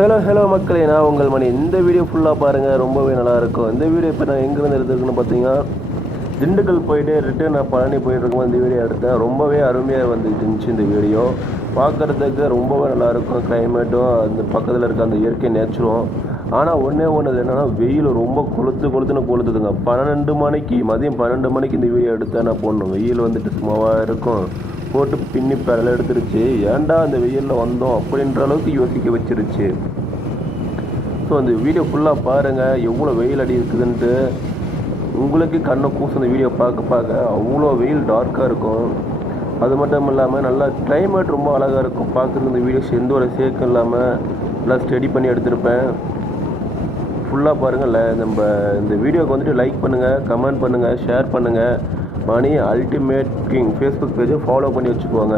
Hello மக்களே, நான் உங்கள் மணி. இந்த வீடியோ ஃபுல்லாக பாருங்கள், ரொம்பவே நல்லாயிருக்கும். இந்த வீடியோ இப்போ நான் எங்கேருந்து எடுத்துருக்குன்னு பார்த்தீங்கன்னா, திண்டுக்கல் போயிட்டு ரிட்டர்ன் நான் பழனி போயிட்டுருக்கும்போது இந்த வீடியோ எடுத்தேன். ரொம்பவே அருமையாக வந்துட்டு இருந்துச்சு இந்த வீடியோ. பார்க்குறதுக்கு ரொம்பவே நல்லாயிருக்கும், கிளைமேட்டும் அந்த பக்கத்தில் இருக்க அந்த இயற்கை நேச்சரும். ஆனால் ஒன்று என்னென்னா, வெயில் ரொம்ப கொளுத்துன்னு கொளுத்துதுங்க. 12 மணிக்கு மதியம் 12 மணிக்கு இந்த வீடியோ எடுத்தால் நான் போடணும். வெயில் வந்துட்டு சும்மாவாக இருக்கும், போட்டு பின்னி பெடல் எடுத்துருச்சு. ஏன்டா அந்த வெயிலில் வந்தோம் அப்படின்ற அளவுக்கு யோசிக்க வச்சிருச்சு. ஸோ அந்த வீடியோ ஃபுல்லாக பாருங்கள், எவ்வளோ வெயில் அடி இருக்குதுன்ட்டு. உங்களுக்கு கண்ணை கூசு அந்த வீடியோ பார்க்க அவ்வளோ வெயில் டார்க்காக இருக்கும். அது மட்டும் இல்லாமல் நல்லா கிளைமேட் ரொம்ப அழகாக இருக்கும் பார்க்குறது. இந்த வீடியோஸ் எந்த ஒரு சேக்கும் இல்லாமல் நல்லா ஸ்டடி பண்ணி எடுத்திருப்பேன். ஃபுல்லாக பாருங்கள். நம்ம இந்த வீடியோக்கு வந்துட்டு லைக் பண்ணுங்கள், கமெண்ட் பண்ணுங்கள், ஷேர் பண்ணுங்கள். மணி அல்டிமேட் கிங் ஃபேஸ்புக் பேஜை ஃபாலோ பண்ணி வச்சுக்குவாங்க.